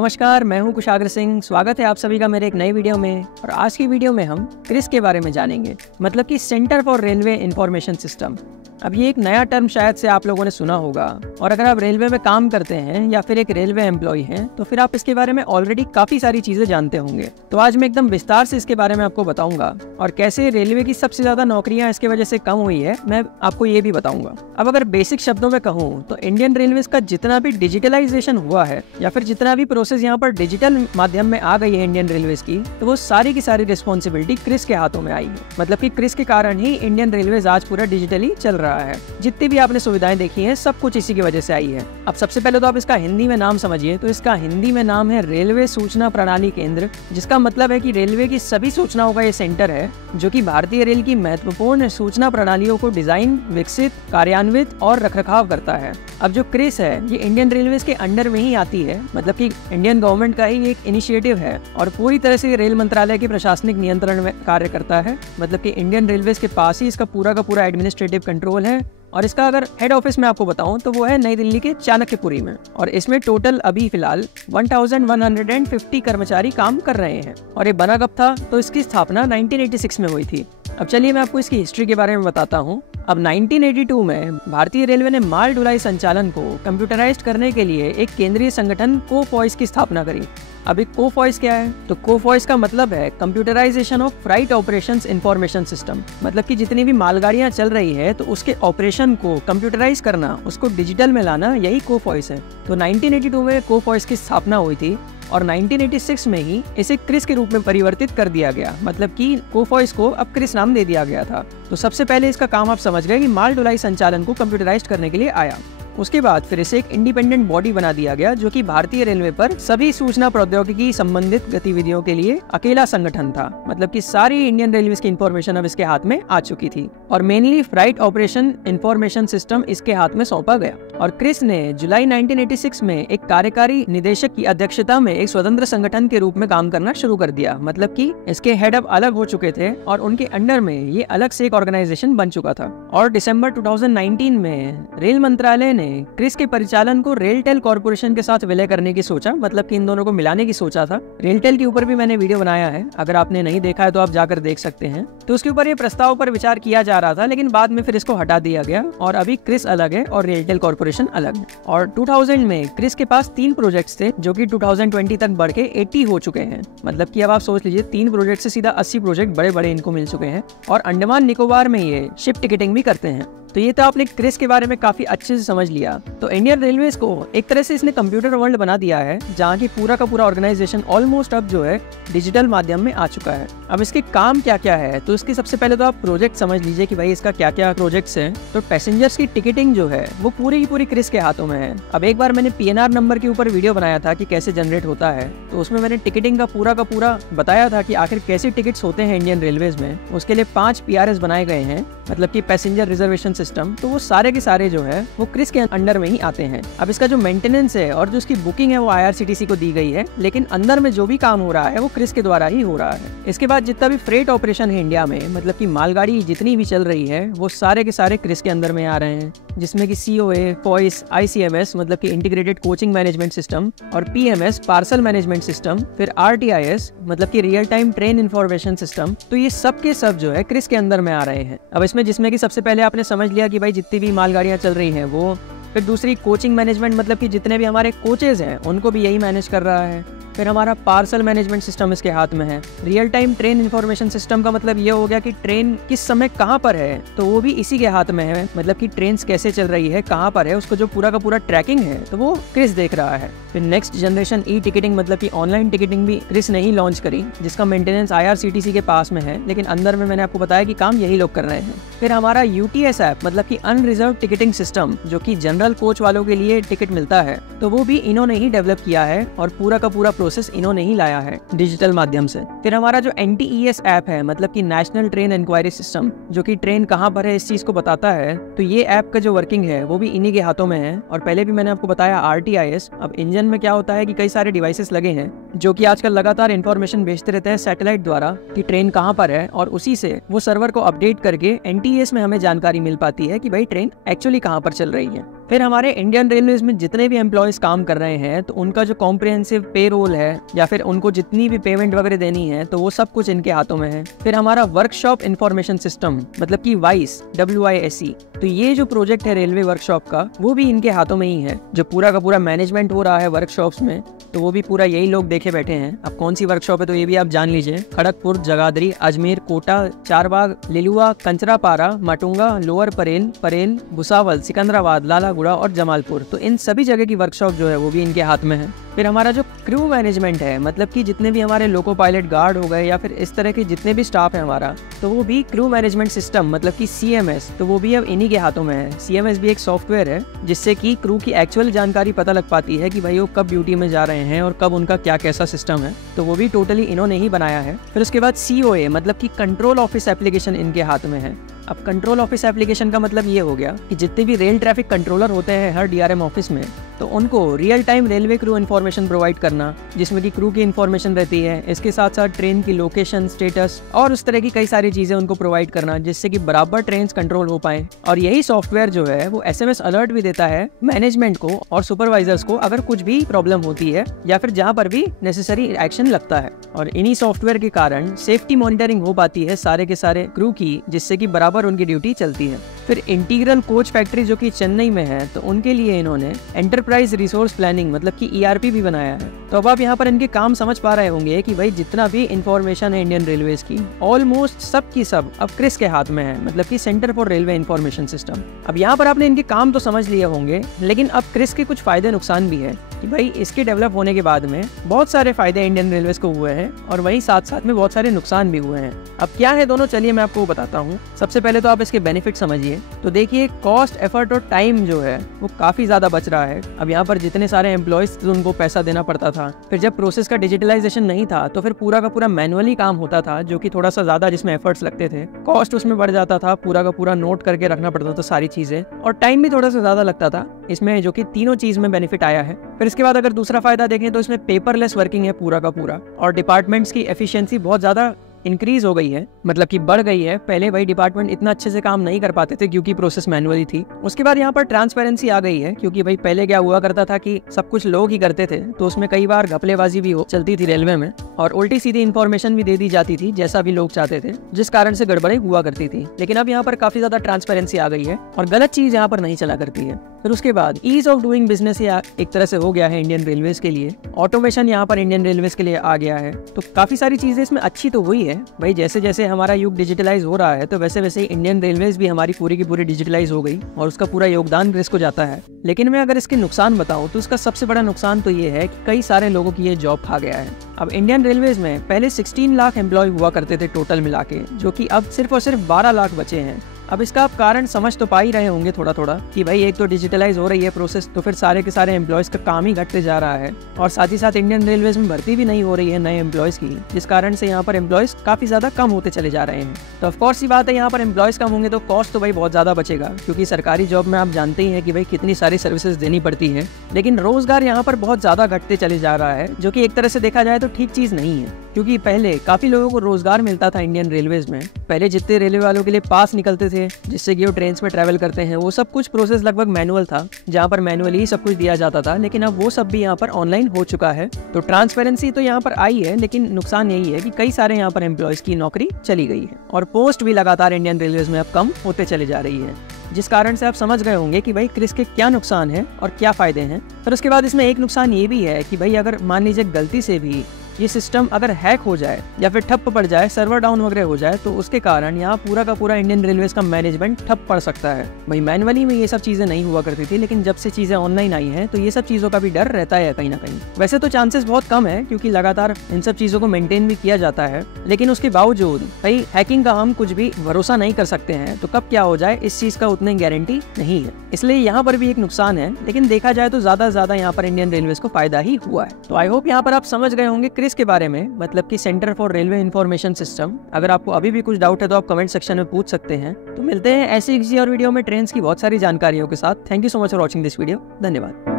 नमस्कार, मैं हूं कुशाग्र सिंह। स्वागत है आप सभी का मेरे एक नए वीडियो में। और आज की वीडियो में हम क्रिस के बारे में जानेंगे, मतलब कि centre for railway information system. अब ये एक नया टर्म शायद से आप लोगों ने सुना होगा, और अगर आप रेलवे में काम करते हैं या फिर एक रेलवे एम्प्लॉय हैं तो फिर आप इसके बारे में ऑलरेडी काफी सारी चीजें जानते होंगे। तो आज मैं एकदम विस्तार से इसके बारे में आपको बताऊंगा, और कैसे रेलवे की सबसे ज्यादा नौकरियां इसके वजह से कम हुई है मैं आपको ये भी बताऊंगा। अब अगर बेसिक शब्दों में कहूँ तो इंडियन रेलवे का जितना भी डिजिटलाइजेशन हुआ है या फिर जितना भी प्रोसेस यहाँ पर डिजिटल माध्यम में आ गई है इंडियन रेलवे की, तो वो सारी की सारी रिस्पॉन्सिबिलिटी क्रिस के हाथों में आई है। मतलब कि क्रिस के कारण ही इंडियन रेलवे आज पूरा डिजिटली चल रहा है। जितनी भी आपने सुविधाएं देखी हैं सब कुछ इसी की वजह से आई है। अब सबसे पहले तो आप इसका हिंदी में नाम समझिए। तो इसका हिंदी में नाम है रेलवे सूचना प्रणाली केंद्र, जिसका मतलब है कि रेलवे की सभी सूचनाओं का ये सेंटर है, जो कि भारतीय रेल की महत्वपूर्ण सूचना प्रणालियों को डिजाइन, विकसित, कार्यान्वित और रखरखाव करता है। अब जो क्रिस है ये इंडियन रेलवे के अंडर में ही आती है, मतलब कि इंडियन गवर्नमेंट का ही एक इनिशिएटिव है और पूरी तरह से रेल मंत्रालय के प्रशासनिक नियंत्रण में कार्य करता है। मतलब कि इंडियन रेलवे के पास ही इसका पूरा का पूरा एडमिनिस्ट्रेटिव कंट्रोल है। और इसका अगर हेड ऑफिस में आपको बताऊं तो वो है नई दिल्ली के चाणक्यपुरी में, और इसमें टोटल अभी फिलहाल 1150 कर्मचारी काम कर रहे हैं। और ये बना कब था? तो इसकी स्थापना 1986 में हुई थी। अब चलिए मैं आपको इसकी हिस्ट्री के बारे में बताता हूँ। अब 1982 में भारतीय रेलवे ने माल ढुलाई संचालन को कंप्यूटराइज्ड करने के लिए एक केंद्रीय संगठन कोफॉइस की स्थापना करी। अब एक कोफॉइस क्या है? तो कोफॉइस का मतलब है computerisation of freight operations information system. मतलब कि जितनी भी मालगाड़ियां चल रही है तो उसके ऑपरेशन को कंप्यूटराइज करना, उसको डिजिटल में लाना, यही कोफॉइस है। तो 1982 में कोफॉइस की स्थापना हुई थी और 1986 में ही इसे क्रिस के रूप में परिवर्तित कर दिया गया। मतलब कि कोफॉइस को अब क्रिस नाम दे दिया गया था। तो सबसे पहले इसका काम आप समझ गए कि माल ढुलाई संचालन को कंप्यूटराइज्ड करने के लिए आया। उसके बाद फिर इसे एक इंडिपेंडेंट बॉडी बना दिया गया, जो कि भारतीय रेलवे पर सभी सूचना प्रौद्योगिकी संबंधित गतिविधियों के लिए अकेला संगठन था। मतलब कि सारी इंडियन रेलवे की इंफॉर्मेशन अब इसके हाथ में आ चुकी थी, और mainly freight operation information system इसके हाथ में सौंपा गया। और क्रिस ने जुलाई 1986 में एक कार्यकारी निदेशक की अध्यक्षता में एक स्वतंत्र संगठन के रूप में काम करना शुरू कर दिया। मतलब कि इसके हेड अप अलग हो चुके थे और उनके अंडर में ये अलग से एक ऑर्गेनाइजेशन बन चुका था। और दिसंबर 2019 में रेल मंत्रालय ने क्रिस के परिचालन को रेलटेल कॉर्पोरेशन के साथ विलय करने की सोचा। मतलब कि इन दोनों को मिलाने की सोचा था। रेलटेल के ऊपर भी मैंने वीडियो बनाया है, अगर आपने नहीं देखा है तो आप जाकर देख सकते हैं। तो उसके ऊपर ये प्रस्ताव पर विचार किया जा रहा था, लेकिन बाद में फिर इसको हटा दिया गया और अभी क्रिस अलग है और रेलटेल कॉर्पोरेशन अलग है। और 2000 में क्रिस के पास 3 प्रोजेक्ट्स थे, जो कि 2020 तक बढ़ के 80 हो चुके हैं। मतलब कि अब आप सोच लीजिए 3 प्रोजेक्ट से सीधा 80 प्रोजेक्ट बड़े बड़े इनको मिल चुके हैं। और अंडमान निकोबार में ये शिप टिकटिंग भी करते हैं। तो ये तो आपने क्रिस के बारे में काफी अच्छे से समझ लिया। तो इंडियन रेलवे को एक तरह से इसने कंप्यूटर वर्ल्ड बना दिया है, जहाँ की पूरा का पूरा ऑर्गेनाइजेशन ऑलमोस्ट अब जो है डिजिटल माध्यम में आ चुका है। अब इसके काम क्या क्या है, तो इसकी सबसे पहले तो आप प्रोजेक्ट समझ लीजिए कि भाई इसका क्या क्या प्रोजेक्ट्स हैं। तो पैसेंजर्स की टिकटिंग जो है वो पूरी की पूरी क्रिस के हाथों में है। अब एक बार मैंने PNR नंबर के ऊपर वीडियो बनाया था कि कैसे जनरेट होता है, तो उसमें मैंने टिकटिंग का पूरा बताया था कि आखिर कैसे टिकट्स होते हैं इंडियन रेलवेज में। उसके लिए 5 PRS बनाए गए हैं, मतलब कि पैसेंजर रिजर्वेशन सिस्टम। तो वो सारे के सारे जो है वो क्रिस के अंडर में ही आते हैं। अब इसका जो मेंटेनेंस है और जो उसकी बुकिंग है वो IRCTC को दी गई है, लेकिन अंदर में जो भी काम हो रहा है वो क्रिस के द्वारा ही हो रहा है। इसके बाद जितना भी फ्रेट ऑपरेशन है इंडिया में, मतलब कि मालगाड़ी जितनी भी चल रही है वो सारे के सारे क्रिस के अंदर में आ रहे हैं, जिसमें कि COA, FOIS, ICMS मतलब कि इंटीग्रेटेड कोचिंग मैनेजमेंट सिस्टम, और PMS पार्सल मैनेजमेंट सिस्टम, फिर RTIS मतलब कि real time train information system. तो ये सब के सब जो है क्रिस के अंदर में आ रहे हैं। अब इसमें जिसमें कि सबसे पहले आपने समझ लिया कि भाई जितनी भी मालगाड़ियां चल रही हैं वो, फिर दूसरी कोचिंग मैनेजमेंट मतलब कि जितने भी हमारे कोचेज हैं उनको भी यही मैनेज कर रहा है। फिर हमारा पार्सल मैनेजमेंट सिस्टम इसके हाथ में है। Real time train information system का मतलब ये हो गया कि ट्रेन किस समय कहाँ पर है, तो वो भी इसी के हाथ में है। मतलब कि ट्रेन कैसे चल रही है, कहाँ पर है, उसको जो पूरा का पूरा ट्रैकिंग है तो वो क्रिस देख रहा है। फिर नेक्स्ट जनरेशन टिकटिंग मतलब कि ऑनलाइन टिकटिंग भी क्रिस ने ही लॉन्च करी, जिसका मेंटेनेंस IRCTC के पास में है, लेकिन अंदर में मैंने आपको बताया कि काम यही लोग कर रहे हैं। फिर हमारा UTS ऐप मतलब कि अनरिजर्व टिकटिंग सिस्टम, जो कि जनरल कोच वालों के लिए टिकट मिलता है, तो वो भी इन्होंने ही डेवलप किया है और पूरा का पूरा प्रोसेस इन्होंने ही लाया है डिजिटल माध्यम से। फिर हमारा जो NTES ऐप है मतलब कि नेशनल ट्रेन इंक्वायरी सिस्टम, जो कि ट्रेन कहाँ पर है इस चीज को बताता है, तो ये ऐप का जो वर्किंग है वो भी इन्हीं के हाथों में है। और पहले भी मैंने आपको बताया RTIS। अब इंजन में क्या होता है कि कई सारे डिवाइसेस लगे हैं जो कि आजकल लगातार इन्फॉर्मेशन भेजते रहते हैं सैटेलाइट द्वारा कि ट्रेन कहाँ पर है, और उसी से वो सर्वर को अपडेट करके NTES में हमें जानकारी मिल पाती है कि भाई ट्रेन एक्चुअली कहाँ पर चल रही है। फिर हमारे इंडियन रेलवेज में जितने भी एम्प्लॉयज काम कर रहे हैं तो उनका जो कॉम्प्रिहेंसिव पे रोल है या फिर उनको जितनी भी पेमेंट वगैरह देनी है तो वो सब कुछ इनके हाथों में है। फिर हमारा वर्कशॉप इंफॉर्मेशन सिस्टम मतलब कि वाइस WISE, तो ये जो प्रोजेक्ट है रेलवे वर्कशॉप का वो भी इनके हाथों में ही है। जो पूरा का पूरा मैनेजमेंट हो रहा है वर्कशॉप्स में तो वो भी पूरा यही लोग देखे बैठे हैं। अब कौन सी वर्कशॉप है तो ये भी आप जान लीजिए। खड़गपुर, जगाधरी, अजमेर, कोटा, चारबाग, लिलुआ, कंचरापारा, माटुंगा, लोअर परेल, भुसावल, सिकंदराबाद, लालागुड़ा और जमालपुर, तो इन सभी जगह की वर्कशॉप जो है वो भी इनके हाथ में है। फिर हमारा जो क्रू मैनेजमेंट है मतलब कि जितने भी हमारे लोको पायलट गार्ड हो गए या फिर इस तरह के जितने भी स्टाफ है हमारा, तो वो भी क्रू मैनेजमेंट सिस्टम मतलब कि CMS, तो वो भी अब इन्हीं के हाथों में है। CMS भी एक सॉफ्टवेयर है जिससे कि क्रू की एक्चुअल जानकारी पता लग पाती है कि भाई वो कब ड्यूटी में जा रहे हैं और कब उनका क्या कैसा सिस्टम है, तो वो भी टोटली इन्होंने ही बनाया है। फिर उसके बाद COA मतलब कि कंट्रोल ऑफिस एप्लीकेशन इनके हाथ में है। अब कंट्रोल ऑफिस एप्लीकेशन का मतलब ये हो गया कि जितने भी रेल ट्रैफिक कंट्रोलर होते हैं हर DRM ऑफिस में, तो उनको real time railway crew information provide करना, जिसमें कि क्रू की इन्फॉर्मेशन रहती है, इसके साथ साथ ट्रेन की लोकेशन, स्टेटस और उस तरह की कई सारी चीजें उनको प्रोवाइड करना जिससे कि बराबर ट्रेन कंट्रोल हो पाए। और यही सॉफ्टवेयर जो है वो SMS अलर्ट भी देता है मैनेजमेंट को और सुपरवाइजर्स को अगर कुछ भी प्रॉब्लम होती है या फिर जहाँ पर भी नेसेसरी एक्शन लगता है। और इन्हीं सॉफ्टवेयर के कारण सेफ्टी मॉनिटरिंग हो पाती है सारे के सारे क्रू की, जिससे कि बराबर उनकी ड्यूटी चलती है। फिर इंटीग्रल कोच फैक्ट्री जो कि चेन्नई में है, तो उनके लिए इन्होंने एंटरप्राइज रिसोर्स प्लानिंग मतलब कि ERP भी बनाया है। तो अब आप यहाँ पर इनके काम समझ पा रहे होंगे कि भाई जितना भी इंफॉर्मेशन है इंडियन रेलवेज की ऑलमोस्ट सब की सब अब क्रिस के हाथ में है, मतलब कि centre for railway information system. अब यहाँ पर आपने इनके काम तो समझ लिए होंगे, लेकिन अब क्रिस के कुछ फायदे नुकसान भी है कि भाई इसके डेवलप होने के बाद में बहुत सारे फायदे इंडियन रेलवेज को हुए हैं और वहीं साथ साथ में बहुत सारे नुकसान भी हुए हैं। अब क्या है दोनों, चलिए मैं आपको बताता हूँ। सबसे पहले तो आप इसके बेनिफिट समझिए। तो देखिए कॉस्ट, एफर्ट और टाइम जो है वो काफी ज्यादा बच रहा है। अब यहाँ पर जितने सारे एम्प्लॉयज उनको पैसा देना पड़ता था, फिर जब प्रोसेस का डिजिटलाइजेशन नहीं था तो फिर पूरा का पूरा मैनुअली काम होता था जो कि थोड़ा सा ज्यादा जिसमें एफर्ट्स लगते थे, कॉस्ट उसमें बढ़ जाता था, पूरा का पूरा नोट करके रखना पड़ता था सारी चीजें, और टाइम भी थोड़ा सा ज्यादा लगता था इसमें, जो कि तीनों चीज में बेनिफिट आया है। फिर इसके बाद अगर दूसरा फायदा देखें तो इसमें पेपरलेस वर्किंग है पूरा का पूरा, और डिपार्टमेंट्स की एफिशिएंसी बहुत ज्यादा इंक्रीज हो गई है, मतलब कि बढ़ गई है। पहले भाई डिपार्टमेंट इतना अच्छे से काम नहीं कर पाते थे क्योंकि प्रोसेस मैनुअली थी। उसके बाद यहाँ पर ट्रांसपेरेंसी आ गई है, क्योंकि भाई पहले क्या हुआ करता था कि सब कुछ लोग ही करते थे, तो उसमें कई बार घपलेबाजी भी चलती थी रेलवे में, और उल्टी सीधी इन्फॉर्मेशन भी दे दी जाती थी जैसा भी लोग चाहते थे, जिस कारण से गड़बड़े हुआ करती थी। लेकिन अब यहाँ पर काफी ज्यादा ट्रांसपेरेंसी आ गई है और गलत चीज यहाँ पर नहीं चला करती है। फिर उसके बाद ईज ऑफ डूइंग बिजनेस एक तरह से हो गया है इंडियन रेलवेज के लिए। ऑटोमेशन यहाँ पर इंडियन रेलवेज के लिए आ गया है, तो काफी सारी चीजें इसमें अच्छी तो हुई है भाई। जैसे जैसे हमारा युग डिजिटलाइज हो रहा है तो वैसे वैसे इंडियन रेलवेज भी हमारी पूरी की पूरी डिजिटलाइज हो गई और उसका पूरा योगदान इसको जाता है। लेकिन मैं अगर इसके नुकसान बताऊं तो इसका सबसे बड़ा नुकसान तो ये है कि कई सारे लोगों की ये जॉब खा गया है। अब इंडियन रेलवेज में पहले 16 लाख एम्प्लॉय हुआ करते थे टोटल मिला के, जो कि अब सिर्फ और सिर्फ 12 लाख बचे हैं। अब इसका आप कारण समझ तो पा ही रहे होंगे थोड़ा थोड़ा कि भाई एक तो डिजिटलाइज हो रही है प्रोसेस, तो फिर सारे के सारे एम्प्लॉयज का काम ही घटते जा रहा है, और साथ ही साथ इंडियन रेलवेज में भर्ती भी नहीं हो रही है नए एम्प्लॉयज की, जिस कारण से यहाँ पर एम्प्लॉयज काफी ज्यादा कम होते चले जा रहे हैं। तो ऑफकोर्स ही बात है, यहाँ पर एम्प्लॉयज कम होंगे तो कॉस्ट तो भाई बहुत ज्यादा बचेगा, क्योंकि सरकारी जॉब में आप जानते ही है कि भाई कितनी सारी सर्विसेज देनी पड़ती है। लेकिन रोजगार यहाँ पर बहुत ज्यादा घटते चले जा रहा है, जो कि एक तरह से देखा जाए तो ठीक चीज नहीं है, क्योंकि पहले काफी लोगों को रोजगार मिलता था इंडियन रेलवेज में। पहले जितने रेलवे वालों के लिए पास निकलते थे जिससे कि वो ट्रेन में ट्रैवल करते हैं, वो सब कुछ प्रोसेस लगभग मैनुअल था, जहाँ पर मैनुअली ही सब कुछ दिया जाता था। लेकिन अब वो सब भी यहाँ पर ऑनलाइन हो चुका है। तो ट्रांसपेरेंसी तो यहाँ पर आई है, लेकिन नुकसान यही है कि कई सारे यहाँ पर एम्प्लॉयज की नौकरी चली गई है और पोस्ट भी लगातार इंडियन रेलवेज में अब कम होते चले जा रही है, जिस कारण से आप समझ गए होंगे कि भाई क्रिस के क्या नुकसान है और क्या फायदे हैं। पर उसके बाद इसमें एक नुकसान ये भी है कि भाई अगर मान लीजिए गलती से भी ये सिस्टम अगर हैक हो जाए या फिर ठप पड़ जाए, सर्वर डाउन वगैरह हो जाए, तो उसके कारण यहाँ पूरा का पूरा इंडियन रेलवेज का मैनेजमेंट ठप पड़ सकता है। भाई मैनुअली में ये सब चीजें नहीं हुआ करती थी, लेकिन जब से चीजें ऑनलाइन आई हैं तो ये सब चीजों का भी डर रहता है कहीं ना कहीं। वैसे तो चांसेस बहुत कम है, क्योंकि लगातार इन सब चीजों को मेंटेन भी किया जाता है, लेकिन उसके बावजूद भाई हैकिंग का हम कुछ भी भरोसा नहीं कर सकते हैं, तो कब क्या हो जाए इस चीज का उतनी गारंटी नहीं है। इसलिए यहाँ पर भी एक नुकसान है, लेकिन देखा जाए तो ज्यादा से ज्यादा यहाँ पर इंडियन रेलवेज को फायदा ही हुआ है। तो आई होप यहाँ पर आप समझ गए होंगे क्रिस के बारे में, मतलब कि centre for railway information system. अगर आपको अभी भी कुछ डाउट है तो आप कमेंट सेक्शन में पूछ सकते हैं। तो मिलते हैं ऐसी किसी और वीडियो में ट्रेन की बहुत सारी जानकारियों के साथ। Thank you so much for watching this video. धन्यवाद।